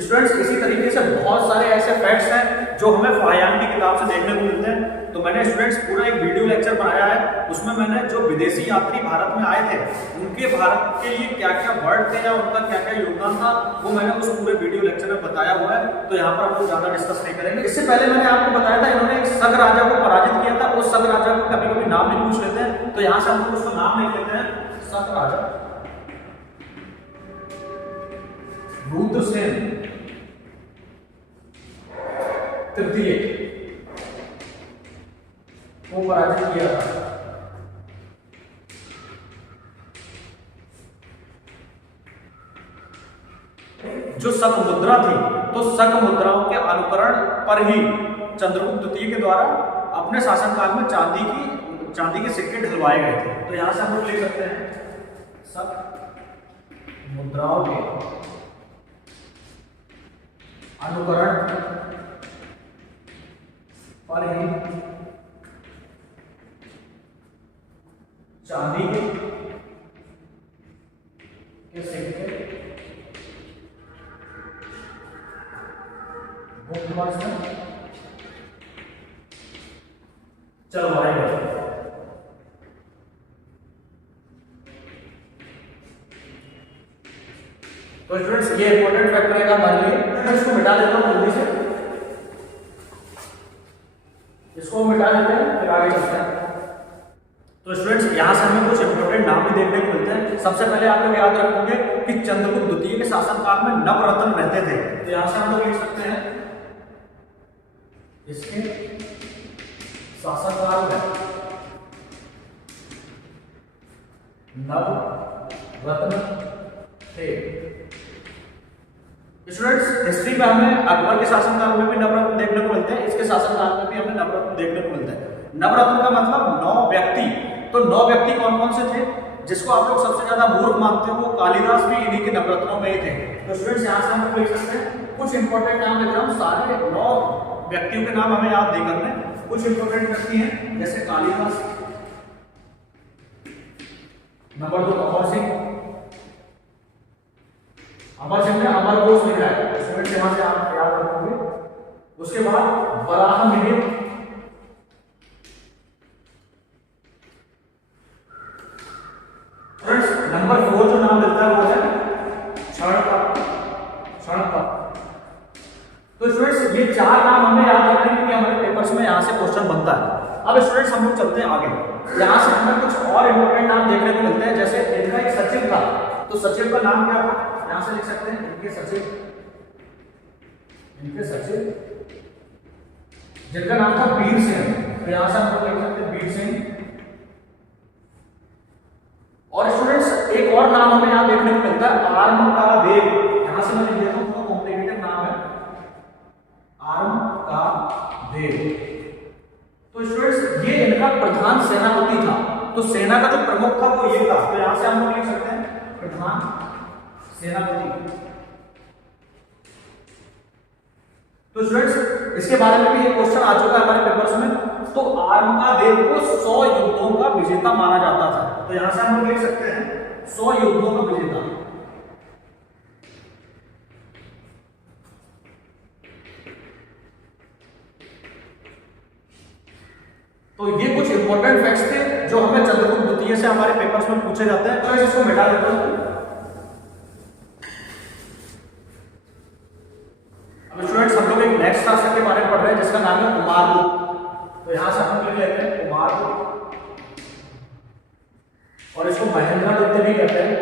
स्टूडेंट्स इसी तरीके से बहुत सारे ऐसे फैक्ट्स हैं जो हमें फाहियान की किताब से देखने को मिलते हैं। तो मैंने स्टूडेंट्स पूरा एक वीडियो लेक्चर बनाया है, उसमें मैंने जो विदेशी यात्री भारत में आए थे उनके भारत के लिए क्या क्या वर्ड थे या उनका क्या क्या योगदान था वो मैंने उस पूरे वीडियो लेक्चर में बताया हुआ है। तो यहाँ पर हम लोग ज्यादा डिस्कस नहीं करेंगे। इससे पहले मैंने आपको बताया था इन्होंने एक शक राजा को पराजित किया था। उस शक राजा को कभी कभी नाम भी पूछ लेते हैं, तो यहाँ से हम लोग उसका नाम लिख लेते हैं शक राजा रुद्रसेन तृतीय को पराजित किया था। जो शक मुद्रा थी, तो शक मुद्राओं के अनुकरण पर ही चंद्रगुप्त द्वितीय के द्वारा अपने शासनकाल में चांदी के सिक्के ढलवाए गए थे। तो यहां से हम लोग लिख सकते हैं शक मुद्राओं के अनुकरण पर ही चांदी के सिक्के गुप्त वंश में चलवाए गए। तो स्टूडेंट्स ये इंपॉर्टेंट फैक्टर है हमारे लिए। मैं इसको मिटा देता हूं जल्दी से, इसको मिटा देते हैं फिर आगे चलते हैं। तो स्टूडेंट्स यहां से हमें कुछ इंपॉर्टेंट नाम भी देखने को मिलते हैं। सबसे पहले आप लोग याद रखोगे कि चंद्रगुप्त द्वितीय के शासनकाल में नवरत्न रहते थे। तो यहां से हम लोग लिख सकते हैं इसके शासनकाल में नवरत्न थे। स्टूडेंट्स हिस्ट्री में हमें अकबर के शासनकाल में भी नवरत्न देखने को मिलते हैं, इसके शासनकाल में भी हमें नवरत्न देखने को मिलते हैं। नवरत्न का मतलब 9 व्यक्ति। तो 9 व्यक्ति कौन कौन से थे? जिसको आप लोग सबसे ज्यादा मूर्ख मानते हो वो कालिदास भी इन्हीं के नवरत्नों में ही थे। तो स्टूडेंट्स यहाँ से हम लोग लिख सकते हैं, कुछ इंपॉर्टेंट नाम लिख रहा हूँ, सारे 9 व्यक्तियों के नाम हमें याद नहीं करने, कुछ इंपॉर्टेंट व्यक्ति हैं जैसे कालिदास, नंबर 2 अमर सिंह, अमर सिंह ने अमर कोश लिखा है, स्टूडेंट्स यहाँ से आप याद रखोगे। उसके बाद वराह मिहिर, नंबर 4 जो नाम मिलता है वो है क्षणपा। तो स्टूडेंट्स ये 4 नाम हमें याद रखने हैं क्योंकि हमारे पेपर्स में यहाँ से क्वेश्चन बनता है। अब स्टूडेंट्स हम लोग चलते हैं आगे, यहाँ से हमें कुछ और इंपॉर्टेंट नाम देखने को मिलते हैं। जैसे इनका एक सचिव था, तो सचिव का नाम क्या था? यहाँ से लिख सकते हैं इनके सचिव जिनका नाम था वीर सिंह, तो यहाँ से हम लोग लिख सकते हैं वीर सिंह। और स्टूडेंट्स एक और नाम हमें यहाँ देखने को मिलता है आर्मकादेव, यहां से मैं लिख देता हूं, थोड़ा कॉम्प्लिकेटेड नाम है आर्मकादेव। तो स्टूडेंट्स ये इनका प्रधान सेनापति था, तो सेना का जो प्रमुख था वो ये था, तो यहां से हम लोग लिख सकते हैं प्रधान सेनापति। तो स्टूडेंट्स इसके बारे में भी एक क्वेश्चन आ चुका है हमारे पेपर्स में। तो आर्मकादेव को 100 युद्धों का विजेता माना जाता था, तो यहां से हम लोग लिख सकते हैं 100 युद्धों का विजेता। तो ये कुछ इंपॉर्टेंट फैक्ट्स थे जो हमें चंद्रगुप्त द्वितीय से हमारे पेपर्स में पूछे जाते हैं। तो इसको मिटा देता हूं। अब स्टूडेंट्स हम लोग एक नेक्स्ट शासक के बारे में पढ़ रहे हैं जिसका नाम है कुमारगुप्त। तो यहां से हम लिख लेते हैं कुमारगुप्त, और इसको महेंद्रगुप्त भी कहते हैं।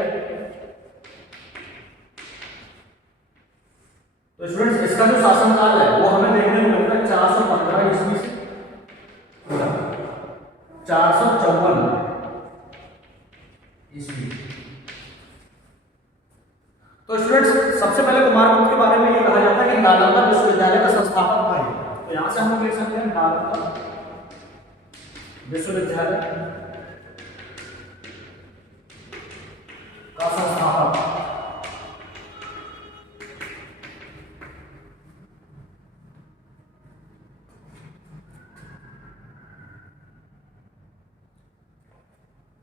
तो स्टूडेंट्स इसका जो शासनकाल है वो हमें देखने को मिलता है 415 ईस्वी से 454 ईस्वी। तो स्टूडेंट्स सबसे पहले कुमारगुप्त के बारे में ये कहा जाता है कि नालंदा विश्वविद्यालय का संस्थापक था ये। तो यहां से हम लोग लिख सकते हैं नालंदा विश्वविद्यालय का संस्थापक।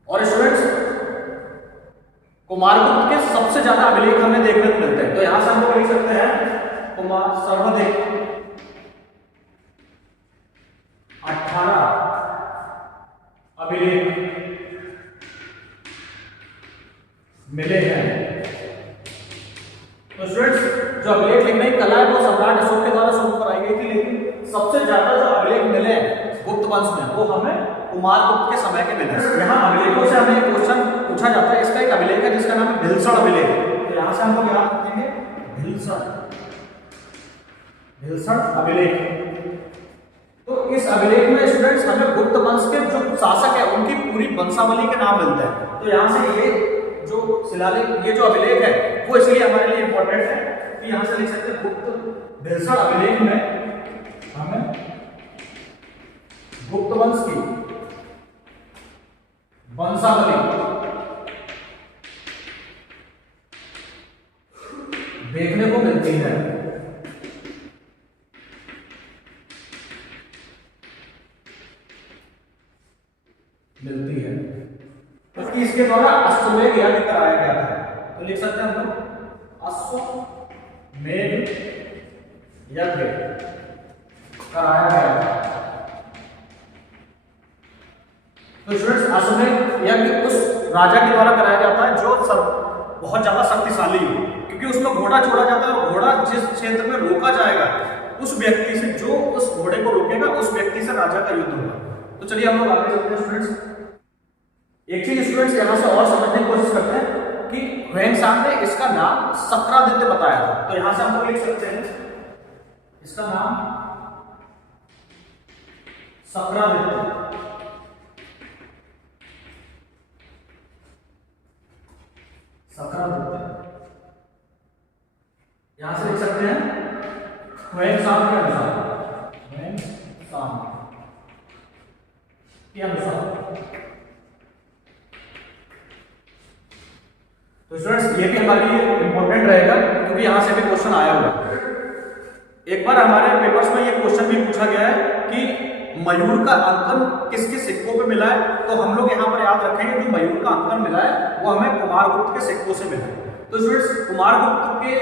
और स्टूडेंट्स कुमारगुप्त के सबसे ज्यादा अभिलेख हमें देखने को मिलते हैं, तो यहां से हम लोग लिख सकते हैं कुमार सर्वाधिक 18 अभिलेख मिले हैं। तो स्टूडेंट्स जो अभिलेख लिखने की कला है वो सम्राट अशोक के द्वारा शुरू कराई गई थी, लेकिन सबसे ज्यादा जो अभिलेख मिले हैं गुप्त वंश में वो हमें कुमारगुप्त के समय के मिले। यहाँ अभिलेखों से हमें एक क्वेश्चन पूछा जाता है, इसका एक अभिलेख है जिसका नाम है भिलसण अभिलेख। तो यहाँ से हम लोग याद रखेंगे भिलसण अभिलेख। तो इस अभिलेख में स्टूडेंट्स हमें गुप्त वंश के जो शासक है उनकी पूरी वंशावली के नाम मिलते हैं। तो यहाँ से ये जो शिलालेख, ये जो अभिलेख है वो इसलिए हमारे लिए इंपॉर्टेंट है कि यहाँ से लिख सकते हैं गुप्त भिलसण अभिलेख में हमें गुप्त वंश की वंशावली देखने को मिलती है। क्योंकि इसके द्वारा अश्वमेध यज्ञ कराया गया था, तो लिख सकते हैं हम लोग अश्वमेध यज्ञ कराया गया था। तो स्टूडेंट्स अश्वमेध यज्ञ उस राजा के द्वारा कराया जाता है जो बहुत ज्यादा शक्तिशाली हो, क्योंकि उसमें घोड़ा छोड़ा जाता है और घोड़ा जिस क्षेत्र में रोका जाएगा उस व्यक्ति से, जो उस घोड़े को रोकेगा उस व्यक्ति से राजा का युद्ध होगा। तो चलिए हम लोग आगे चलते हैं स्टूडेंट्स। एक चीज स्टूडेंट्स यहां से और समझने की कोशिश करते हैं कि ह्वेनसांग ने इसका नाम शक्रादित्य बताया था। तो यहां से हम लोग लिख सकते हैं इसका नाम शक्रादित्य। सक्रम यहां से लिख सकते हैं ह्वेनसांग के अनुसार, ह्वेनसांग के अनुसार। तो स्टूडेंट्स ये भी हमारे लिए इंपॉर्टेंट रहेगा क्योंकि यहां से भी क्वेश्चन आया हुआ। एक बार हमारे पेपर्स में ये क्वेश्चन भी पूछा गया है कि मयूर का अंकन किसके सिक्कों पे मिला है, तो हम लोग यहाँ पर याद रखेंगे जो मयूर का अंकन मिला है वो हमें कुमारगुप्त के सिक्कों से मिला है। तो स्टूडेंट्स कुमारगुप्त के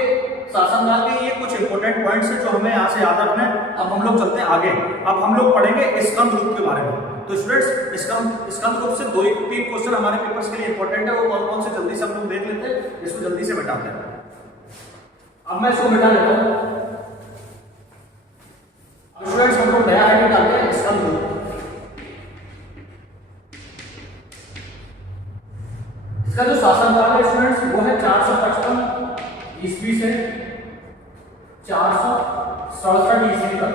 शासनकाल के ये कुछ इंपॉर्टेंट पॉइंट्स हैं जो हमें यहाँ से याद रखना है। अब हम लोग चलते हैं आगे, अब हम लोग पढ़ेंगे स्कंदगुप्त के बारे में। तो स्टूडेंट्स स्कंदगुप्त से 2-3 क्वेश्चन हमारे पेपर्स के लिए इंपॉर्टेंट है, वो कौन कौन से जल्दी से हम लोग देख लेते हैं, इसको जल्दी से मिटाते हैं। अब मैं इसको मिटा लेता हूँ। स्टूडेंट्स हम लोग नया आईडी डालते हैं स्कंदगुप्त। इसका जो शासनकाल है स्टूडेंट्स वो है 455 ईस्वी से 467 ईस्वी तक।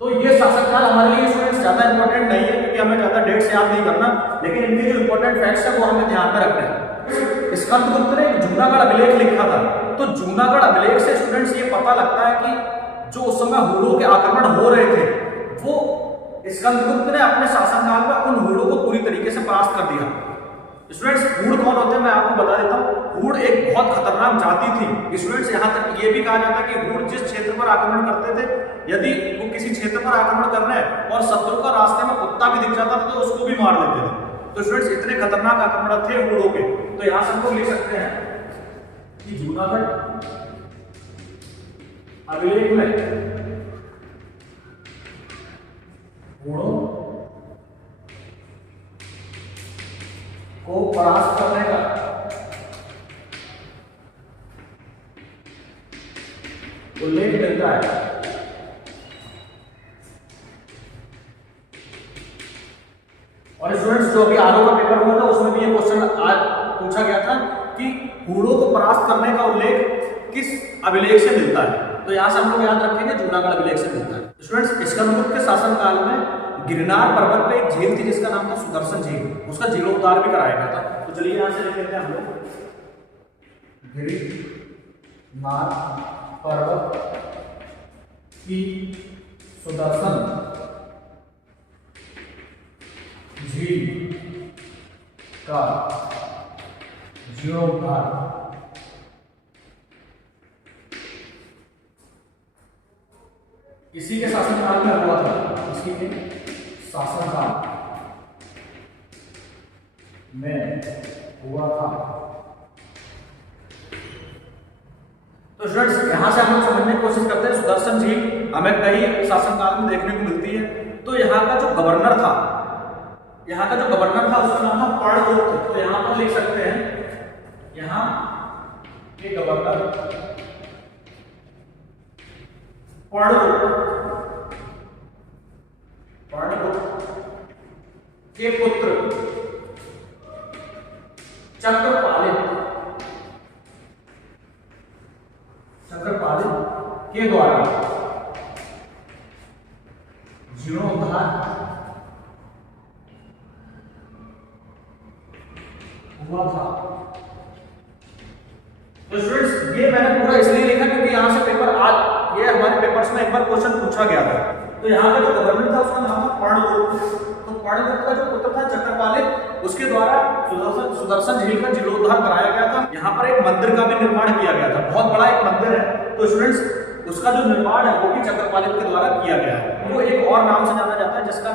तो ये शासनकाल हमारे लिए स्टूडेंट्स ज्यादा इंपॉर्टेंट नहीं है क्योंकि हमें ज्यादा डेट्स याद नहीं करना, लेकिन इनके जो इंपॉर्टेंट फैक्ट्स है वो हमें ध्यान में रखना है। स्कंदगुप्त ने जूनागढ़ अभिलेख लिखा था, तो जूनागढ़ अभिलेख से स्टूडेंट्स ये पता लगता है कि जो उस समय हुड़ों के आक्रमण हो रहे थे वो स्कंदगुप्त ने अपने शासनकाल में उन हुड़ों को पूरी तरीके से परास्त कर दिया। स्टूडेंट्स हुड़ कौन होते हैं मैं आपको बता देता हूँ। हुड़ एक बहुत खतरनाक जाति थी। स्टूडेंट्स यहाँ तक ये भी कहा जाता है कि हुड़ जिस क्षेत्र पर आक्रमण करते थे, यदि वो किसी क्षेत्र पर आक्रमण कर रहे हैं और शत्रु का रास्ते में कुत्ता भी दिख जाता था तो उसको भी मार देते थे। तो स्टूडेंट्स इतने खतरनाक आक्रमण थे हुड़ों के। तो यहाँ से हम लोग लिख सकते हैं कि जूनागढ़ अभिलेख में हुड़ों को परास्त करने का उल्लेख मिलता है। और स्टूडेंट्स जो अभी आरओ का पेपर हुआ था उसमें भी ये क्वेश्चन आज पूछा गया था कि हुड़ों को परास्त करने का उल्लेख किस अभिलेख से मिलता है, तो यहां से हम लोग याद रखेंगे जूनागढ़ अभिलेख से मिलता है। स्टूडेंट्स स्कंदगुप्त के शासनकाल में गिरनार पर्वत पे एक झील थी जिसका नाम था सुदर्शन झील, उसका जीर्णोद्धार भी कराया गया था। तो चलिए यहां से लिख लेते हैं हम लोग गिरनार पर्वत की सुदर्शन झील का जीर्णोद्धार इसी के शासनकाल में हुआ था, इसी के शासनकाल में हुआ था। तो स्टूडेंट्स यहां से हम लोग समझने की कोशिश करते हैं। सुदर्शन झील हमें कई शासनकाल में देखने को मिलती है। तो यहाँ का जो गवर्नर था, उसका नाम था पर्णगुप्त। तो यहां पर लिख सकते हैं यहाँ के गवर्नर पर्णगुप्त के पुत्र चक्रपालित के द्वारा जीर्णोद्धार हुआ था। तो स्टूडेंट्स ये मैंने पूरा इसलिए लिखा क्योंकि यहां से पेपर आज ये हमारे पेपर्स में एक बार क्वेश्चन पूछा गया था। तो यहाँ का जो गवर्नर था उसका नाम था पर्णगुप्त। तो पर्णगुप्त का जो पुत्र था चक्रपालित, उसके द्वारा सुदर्शन झील का जीर्णोद्धार कराया गया था। यहाँ पर एक मंदिर का भी निर्माण किया गया था, बहुत बड़ा एक मंदिर है। तो स्टूडेंट्स उसका जो निर्माण है वो भी चक्रपालित के द्वारा किया गया है। वो एक और नाम से जाना जाता है जिसका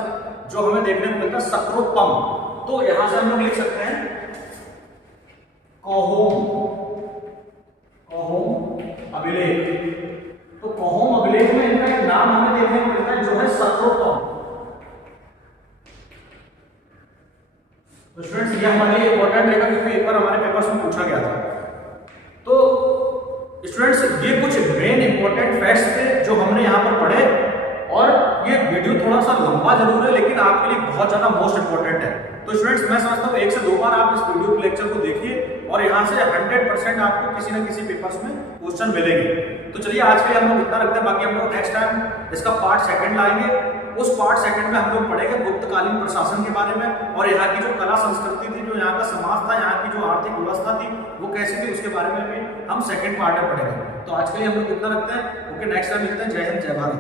जो हमें देखने को मिलता है सक्रोपम। तो यहाँ से हम लोग लिख सकते हैं कहोम अभिलेख। तो कहोम अभिलेख में इनका एक नाम हमें देखने को मिलता है जो है सक्रोपम। तो स्टूडेंट्स ये हमारे लिए इंपॉर्टेंट रहेगा क्योंकि एक बार हमारे पेपर्स में पूछा गया था। तो स्टूडेंट्स ये कुछ मेन इंपॉर्टेंट फैक्ट्स थे जो हमने यहाँ पर पढ़े, और ये वीडियो थोड़ा सा लंबा जरूर है लेकिन आपके लिए बहुत ज्यादा मोस्ट इंपॉर्टेंट है। तो स्टूडेंट्स मैं समझता हूँ 1 से 2 बार आप इस वीडियो लेक्चर को देखिए और यहाँ से 100% आपको किसी न किसी पेपर्स में क्वेश्चन मिलेंगे। तो चलिए आज के लिए हम लोग इतना रखते हैं, बाकी हम लोग नेक्स्ट टाइम इसका पार्ट 2 लाएंगे। उस पार्ट सेकंड में हम लोग पढ़ेंगे गुप्तकालीन प्रशासन के बारे में, और यहाँ की जो कला संस्कृति थी, जो यहाँ का समाज था, यहाँ की जो आर्थिक व्यवस्था थी वो कैसी थी, उसके बारे में भी हम सेकंड पार्ट में पढ़ेंगे। तो आज के लिए हम लोग इतना रखते हैं। ओके, नेक्स्ट टाइम मिलते हैं। जय हिंद, जय भारत।